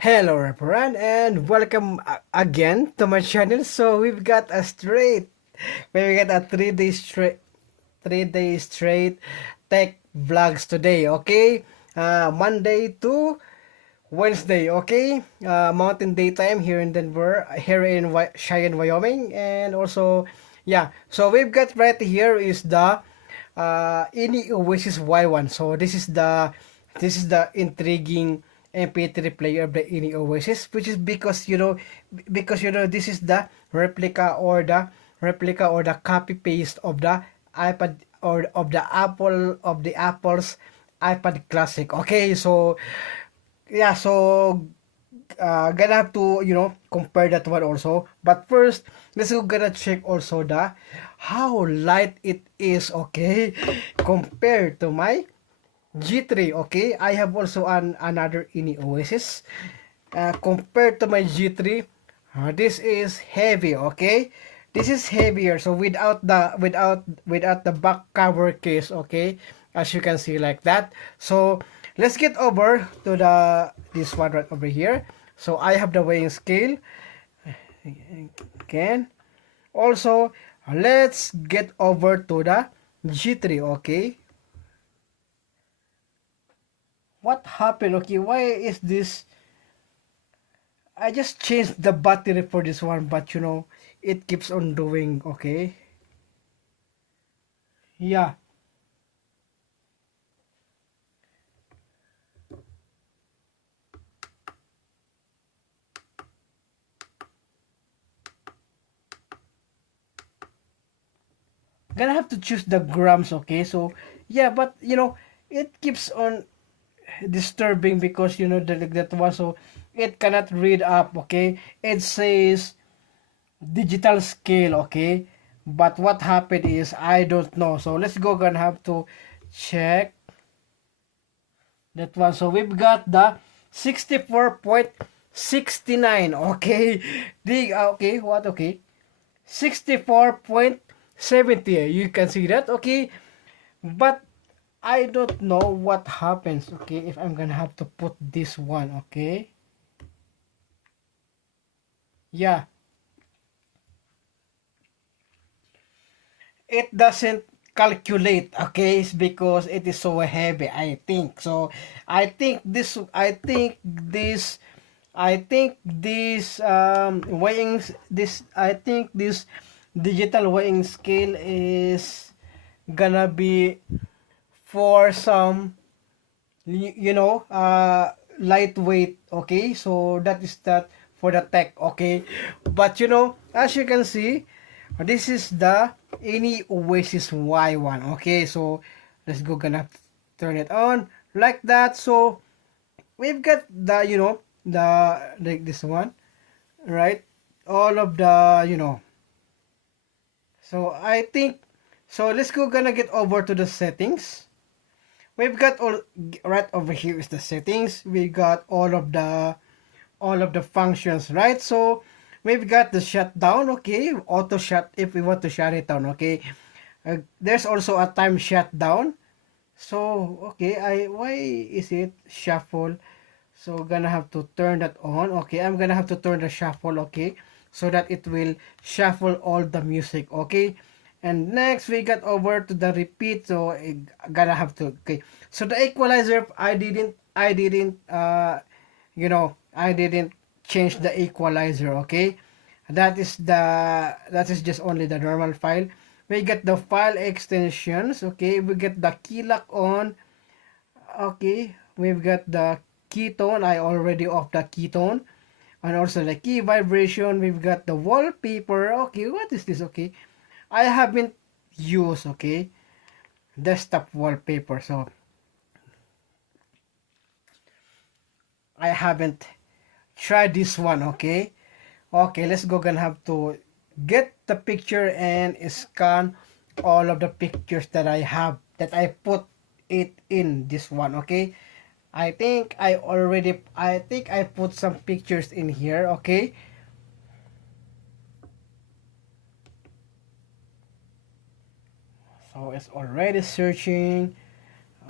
Hello everyone and welcome again to my channel. So we got a 3 day straight tech vlogs today, okay? Monday to Wednesday, okay? Mountain daytime here in Denver, here in Cheyenne, Wyoming, and also, yeah. So we've got right here is the Ini Oasis Y1. So this is the intriguing MP3 player of the Ini Oasis, which is because this is the replica or the copy paste of the iPad or of the Apple's iPad Classic. Okay, so yeah, so gonna have to compare that one also, but first let's go gonna check also the how light it is, okay, compared to my G3. Okay, I have also another Ini Oasis. Compared to my G3, this is heavy, okay, this is heavier, so without the back cover case, okay, as you can see like that. So let's get over to this one right over here. So I have the weighing scale again. Also, let's get over to the G3, okay. What happened? Okay, why is this? I just changed the battery for this one, but it keeps on doing, okay. Yeah, gonna have to choose the grams, okay. So yeah, but it keeps on disturbing because that one, so it cannot read up, okay. It says digital scale, okay, but what happened is I don't know. So let's go gonna have to check that one. So we've got the 64.69, okay. Okay, what, okay, 64.70, you can see that, okay. But I don't know what happens, okay, if I'm gonna have to put this one, okay. Yeah, it doesn't calculate, okay. It's because it is so heavy, I think. So I think this digital weighing scale is gonna be for some lightweight, okay. So that is that for the tech, okay. But as you can see, this is the Any Oasis Y1, okay. So let's go gonna turn it on like that. So we've got the like this one, right, all of the so I think, so let's go gonna get over to the settings. We've got all right over here is the settings. We got all of the functions, right? So we've got the shutdown, okay, auto shut if we want to shut it down, okay. There's also a time shutdown. So okay, I why is it shuffle? So gonna have to turn that on. Okay, I'm gonna have to turn the shuffle, okay, so that it will shuffle all the music, okay. And next we got over to the repeat, so I gonna have to, okay. So the equalizer, I didn't change the equalizer, okay. That is just only the normal file. We get the file extensions, okay. We get the key lock on, okay. We've got the ketone. I already off the ketone. And also the key vibration. We've got the wallpaper. Okay, what is this? Okay, I haven't used, okay, desktop wallpaper, so I haven't tried this one, okay. Okay, let's go gonna have to get the picture and scan all of the pictures that I have, that I put it in this one, okay. I think I put some pictures in here, okay. So it's already searching.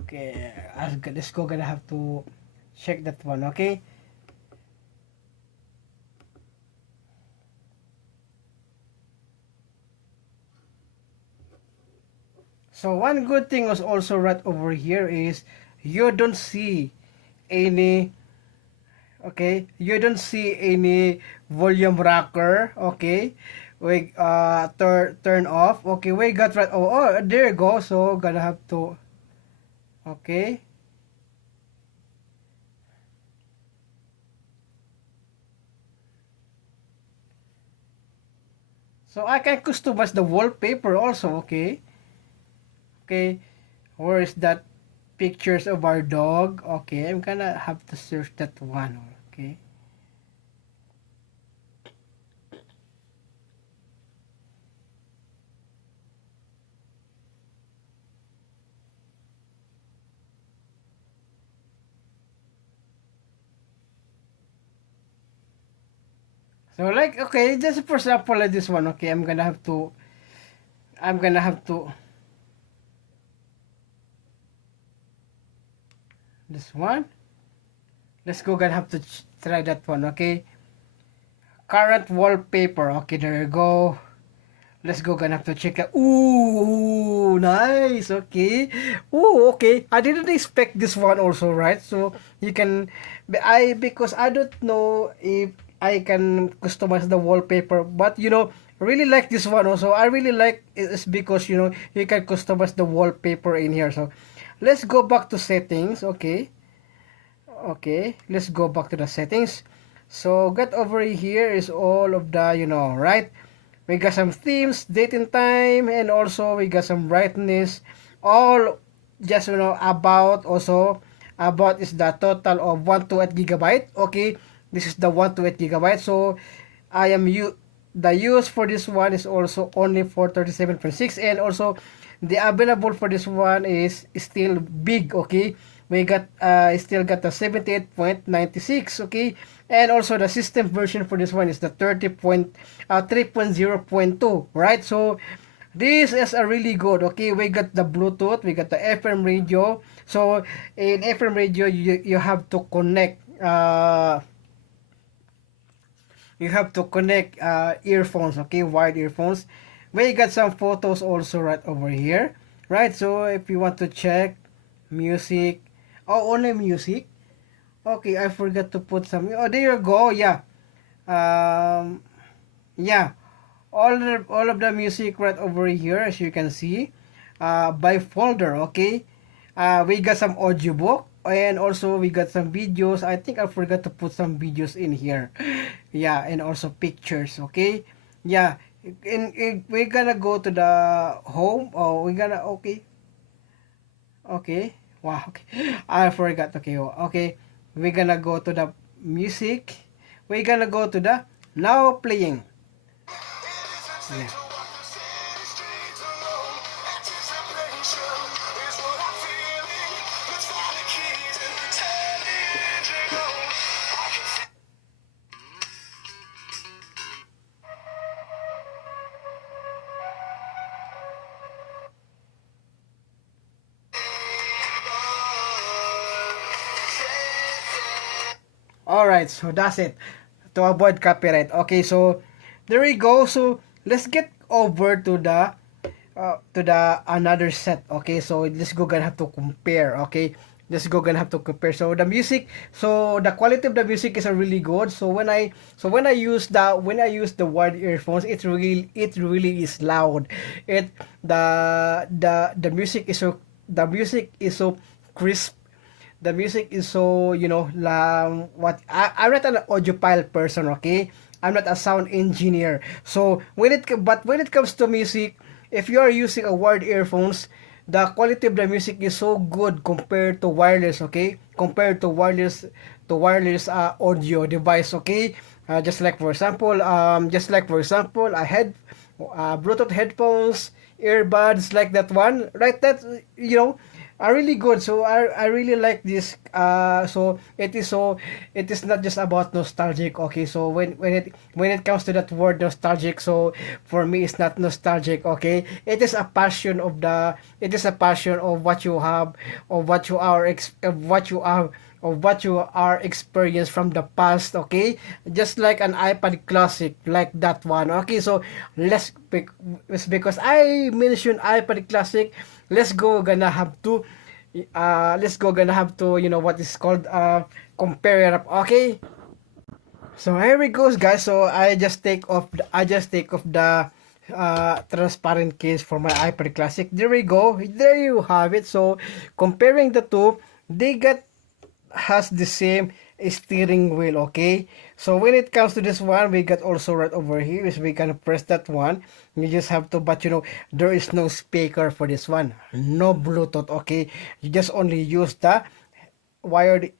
Okay, let's go gonna have to check that one, okay. So one good thing was also right over here is you don't see any, okay, you don't see any volume rocker, okay. We turn off. Okay, we got right. Oh, there you go. So gonna have to, okay. So I can customize the wallpaper also, okay. Okay, where is that pictures of our dog? Okay, I'm gonna have to search that one, okay. So like, okay, just for example like this one, okay, I'm gonna have to, this one. Let's go, gonna have to try that one, okay. Current wallpaper, okay, there you go. Let's go, gonna have to check that. Ooh, nice, okay. Ooh, okay. I didn't expect this one also, right? So you can, because I don't know if I can customize the wallpaper, but really like this one also. I really like it's because you can customize the wallpaper in here. So let's go back to settings, okay. Okay, let's go back to the settings. So get over here is all of the, right? We got some themes, date and time, and also we got some brightness. All just, about is the total of 128 gigabyte. Okay, this is the 128 gigabyte. So I am the use for this one is also only for 37.6, and also the available for this one is still big, okay. We got still got the 78.96, okay. And also the system version for this one is the 3.0.2, right? So this is a really good, okay. We got the Bluetooth, we got the FM radio. So in FM radio you have to connect earphones, okay, wired earphones. We got some photos also right over here, right? So if you want to check music, oh, only music. Okay, I forgot to put some. Oh, there you go. Yeah, um, yeah. All of the music right over here, as you can see, by folder. Okay, we got some audiobook, and also we got some videos. I think I forgot to put some videos in here. Yeah, and also pictures. Okay, yeah. We're gonna go to the home. Oh, we're gonna, okay. Okay. Wow. Okay. I forgot. Okay. Okay. We're gonna go to the music. We're gonna go to the now playing. Yeah. Alright, so that's it. To avoid copyright. Okay, so there we go. So let's get over to the another set. Okay, so let's go gonna have to compare. Okay, let's go gonna have to compare. So the music, so the quality of the music is really good. So when I use the wired earphones, it really is loud. It the music is so crisp. The music is so, what I'm not an audiophile person, okay. I'm not a sound engineer. So when it comes to music, if you are using a wired earphones, the quality of the music is so good compared to wireless, okay, compared to wireless audio device, okay. Just like for example I had Bluetooth headphones, earbuds like that one, right? That, are really good. So I really like this. It is not just about nostalgic. Okay, so when it comes to that word nostalgic, so for me it's not nostalgic. Okay, it is a passion of what you have, of what you are, of what you are of what you are experienced from the past, okay? Just like an iPad Classic, like that one, okay? So it's because I mentioned iPad Classic, let's go gonna have to, what is called, compare it up, okay? So here we goes, guys. So I just take off the transparent case for my iPad Classic. There we go. There you have it. So comparing the two, they got has the same steering wheel, okay? So when it comes to this one, we got also right over here is we can press that one. You just have to, but there is no speaker for this one, no Bluetooth, okay? You just only use the wired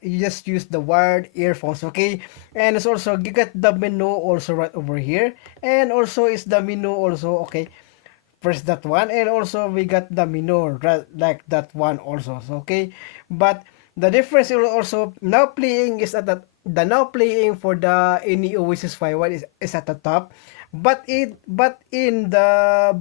you just use the wired earphones, okay? And it's also, you got the menu also right over here, and also is the menu also, okay? Press that one, and also we got the menu right like that one also, so, okay? But the difference is also now playing is at the now playing for the any Oasis 5 is at the top, but is in the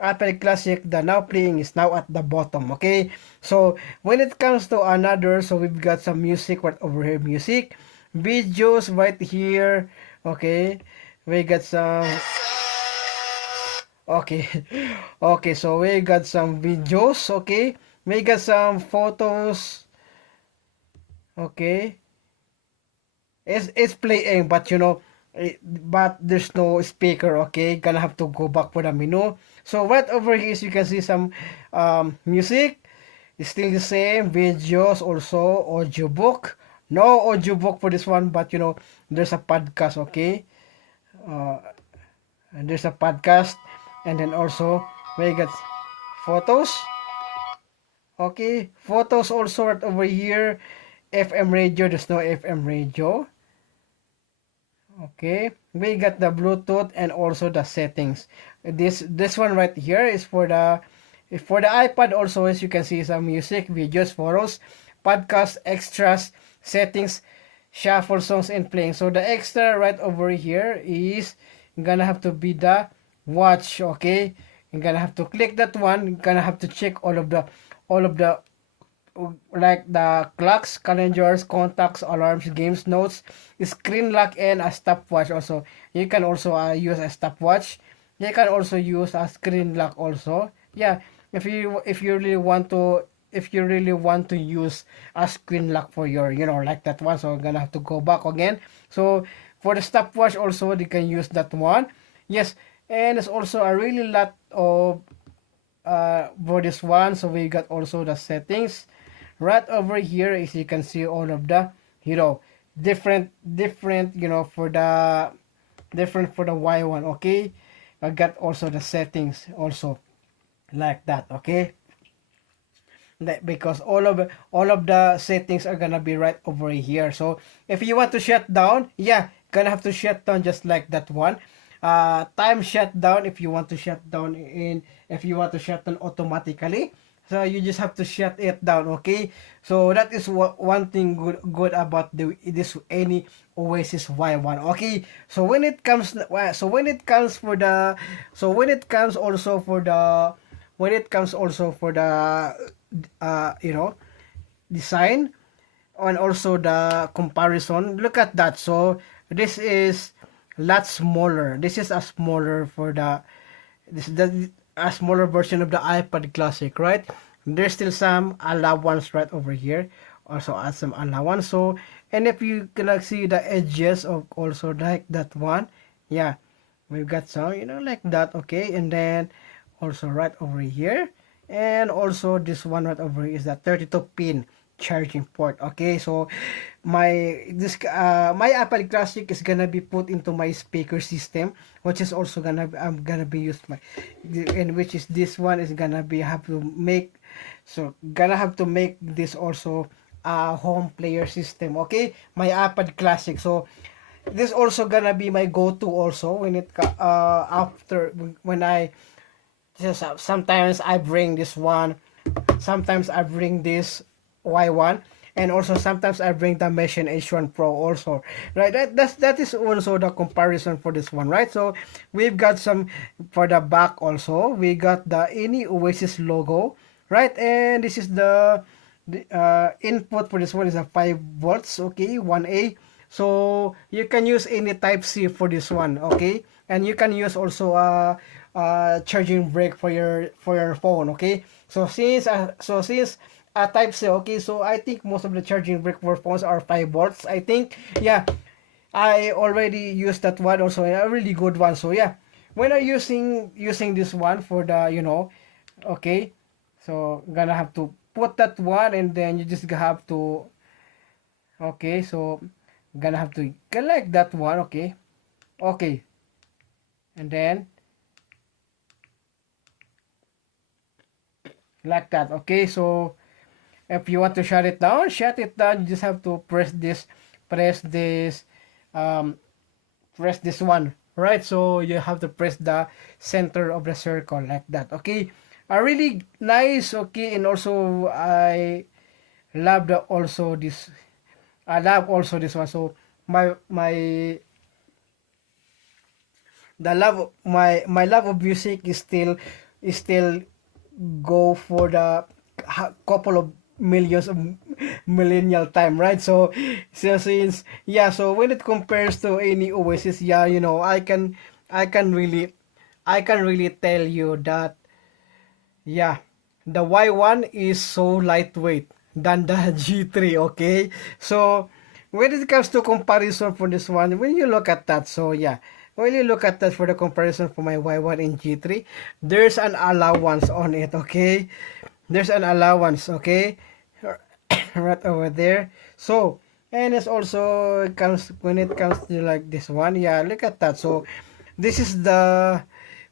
Apple Classic, the now playing is now at the bottom, okay? So when it comes to another, so we've got some music right over here, music, videos right here, okay? We got some, okay, okay, so we got some videos, okay? We got some photos, okay? It's playing, but but there's no speaker, okay? Gonna have to go back for the menu. So right over here, you can see some music. It's still the same. Videos, also audiobook. No audiobook for this one, but there's a podcast, okay? Uh, and there's a podcast, and then also we got photos. Okay, photos also right over here. FM radio, there's no FM radio. Okay, we got the Bluetooth and also the settings. This one right here is for the iPad also, as you can see, some music, videos, photos, podcast, extras, settings, shuffle songs and playing. So the extra right over here is gonna have to be the watch, okay? You're gonna have to click that one. You're gonna have to check all of the like the clocks, calendars, contacts, alarms, games, notes, screen lock, and a stopwatch also. You can also use a stopwatch. You can also use a screen lock also. Yeah, if you really want to use a screen lock for your like that one, so I'm gonna have to go back again. So for the stopwatch also, you can use that one. Yes, and it's also a really lot of for this one. So we got also the settings right over here. As you can see, all of the different for the different for the Y one, okay? I got also the settings also like that, okay? Because all of the settings are gonna be right over here. So if you want to shut down, yeah, gonna have to shut down just like that one. Time shutdown, if you want to shut down if you want to shut down automatically, so you just have to shut it down, okay? So that is one thing good about this any Oasis Y1, okay? So when it comes for the when it comes also for the design, and also the comparison, look at that. So this is lot smaller. This is a smaller for the a smaller version of the iPad Classic, right? There's still some allowance right over here. Also add some allowance. So, and if you can see the edges of also like that one, yeah, we've got some, like that, okay? And then also right over here, and also this one right over here is the 32 pin charging port, okay? So my Apple Classic is gonna be put into my speaker system, which is also I'm gonna be used my, and which is this one is gonna be have to make, so gonna have to make this also a home player system, okay? My iPad Classic. So this also gonna be my go-to also when it after when I just sometimes I bring this one, sometimes I bring this Y1, and also sometimes I bring the Mesh H1 Pro also, right? That is also the comparison for this one, right? So we've got some for the back also. We got the any Oasis logo, right? And this is the the input for this one is a 5 volts, okay, 1A. So you can use any type C for this one, okay, and you can use also a charging brick for your phone, okay. So since type C, okay, so I think most of the charging brick for phones are 5 volts, I think. Yeah, I already used that one also, a really good one. So yeah, when I'm using this one for the, okay, so gonna have to put that one, and then you just have to, okay, so gonna have to collect that one, okay, okay, and then like that, okay. So if you want to shut it down, you just have to press this um press this one, right? So you have to press the center of the circle like that, okay. A really nice, okay. And also love the also this I love also this one. So my the love my love of music is still go for the couple of millions of millennial time, right? So since, yeah, so when it compares to any Oasis, yeah, I can really tell you that, yeah, the Y1 is so lightweight than the G3, okay? So when it comes to comparison for this one, when you look at that, so yeah, when you look at that for the comparison for my Y1 and G3, there's an allowance on it, okay? There's an allowance, okay? Right over there. So, and it's also comes when it comes to like this one, yeah, look at that. So this is the,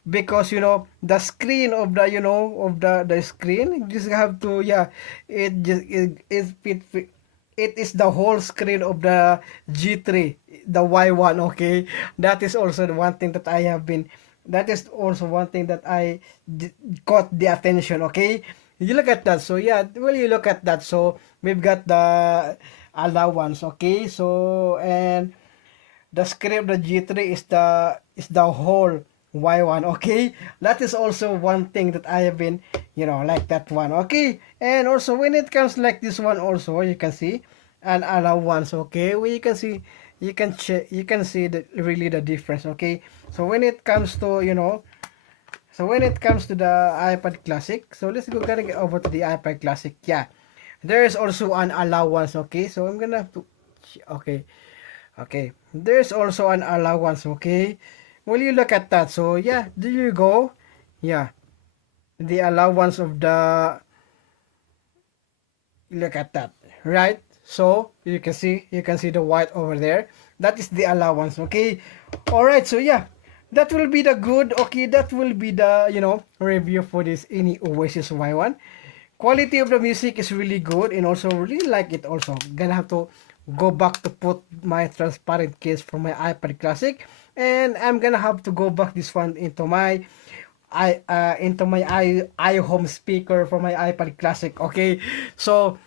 because the screen of the of the screen, you just have to, yeah, it is the whole screen of the G3, the Y1, okay. That is also the one thing that I have been that is also one thing that caught the attention, okay. You look at that. So yeah, well, you look at that. So we've got the allowance, okay. So, and the script, the G3 is the whole Y1, okay. That is also one thing that I have been, like that one, okay. And also when it comes like this one also, you can see an allowance, okay. Where you can see really the difference, okay. So when it comes to, the iPad Classic, so let's gonna get over to the iPad Classic. Yeah, there is also an allowance, okay. So I'm gonna have to, okay. Okay, there's also an allowance, okay. Will you look at that? So yeah, there you go. Yeah, the allowance of the, look at that, right? So you can see the white over there. That is the allowance, okay. All right, so yeah, that will be the good, okay. That will be the, review for this any Oasis Y1. Quality of the music is really good, and also really like it. Also gonna have to go back to put my transparent case for my iPad Classic, and I'm gonna have to go back this one into my iHome speaker for my iPad Classic, okay. So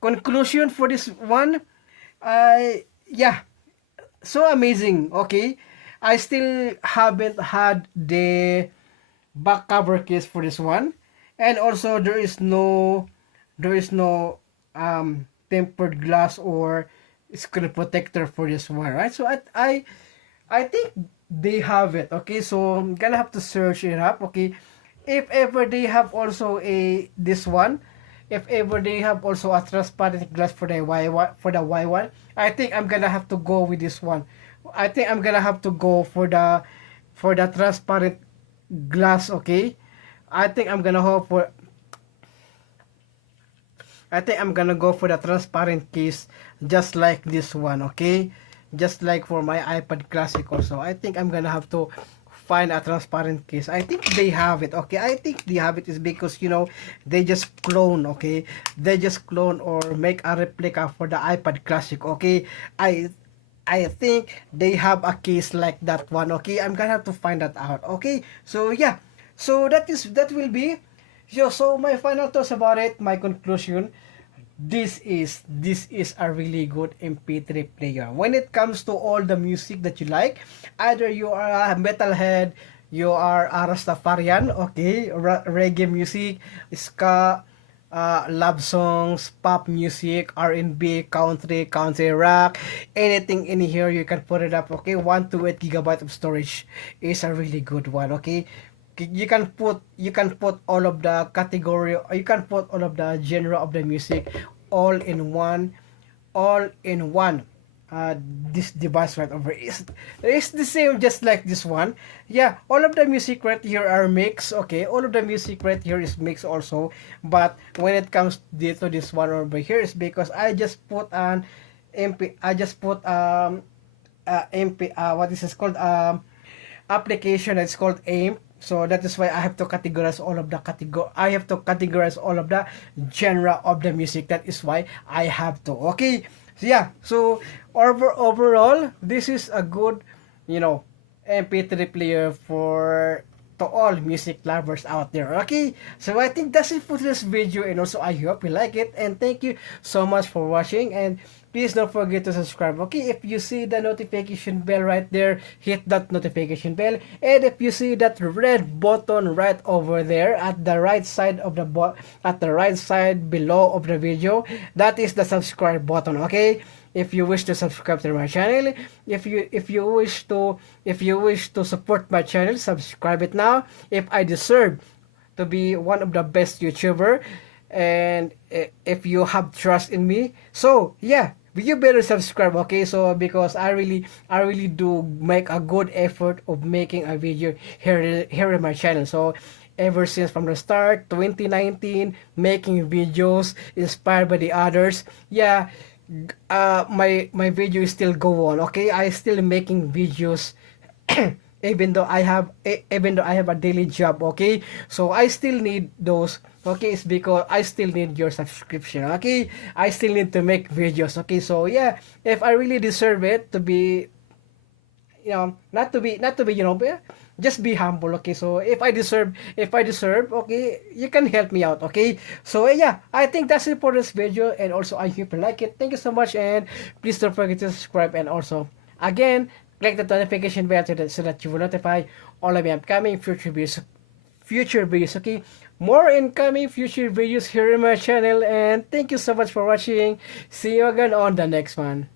conclusion for this one, yeah, so amazing, okay. I still haven't had the back cover case for this one, and also there is no tempered glass or screen protector for this one, right? So I think they have it, okay. So I'm gonna have to search it up, okay. If ever they have also this one, if ever they have also a transparent glass for the Y1, I think I'm gonna have to go with this one. I think I'm gonna have to go for the transparent glass, okay. I think I'm gonna hope for I think I'm gonna go for the transparent case, just like this one, okay. Just like for my iPad Classic also, I think I'm gonna have to find a transparent case. I think they have it, okay. I think they have it is because they just clone, okay. They just clone or make a replica for the iPad Classic, okay. I think they have a case like that one, okay. I'm gonna have to find that out, okay. So yeah, so that will be, so my final thoughts about it, my conclusion. This is a really good MP3 player when it comes to all the music that you like. Either you are a metalhead, you are a Rastafarian, okay, reggae music, ska, love songs, pop music, R&B, country rock, anything in here you can put it up, okay. 128 GB of storage is a really good one, okay. You can put all of the category, you can put all of the genre of the music all in one, all in one uh, this device right over is it's the same just like this one. Yeah, all of the music right here are mixed, okay, all of the music right here is mixed also, but when it comes to this one over here is because I just put an MP, I just put MP, what is this called, application that's called AIM. So that is why I have to categorize all of the I have to categorize all of the genre of the music. That is why I have to. Okay. So yeah. So overall, this is a good, you know, MP3 player for to all music lovers out there. Okay. So I think that's it for this video, and also I hope you like it, and thank you so much for watching, and please don't forget to subscribe. Okay, if you see the notification bell right there, hit that notification bell. And if you see that red button right over there at the right side of the at the right side below of the video, that is the subscribe button. Okay, if you wish to subscribe to my channel, if you wish to support my channel, subscribe it now. If I deserve to be one of the best YouTuber, and if you have trust in me, so yeah, you better subscribe, okay. So because I really do make a good effort of making a video here in my channel. So ever since from the start 2019, making videos inspired by the others, yeah, my videos still go on, okay. I still making videos even though I have a daily job, okay. So I still need those, okay. It's because I still need your subscription, okay. I still need to make videos, okay. So yeah, if I really deserve it to be, not to be, just be humble, okay. So if I deserve, okay, you can help me out, okay. So yeah, I think that's it for this video, and also I hope you like it. Thank you so much, and please don't forget to subscribe, and also again, click the notification bell so that you will notify all of my upcoming future videos, okay. More incoming future videos here in my channel, and thank you so much for watching. See you again on the next one.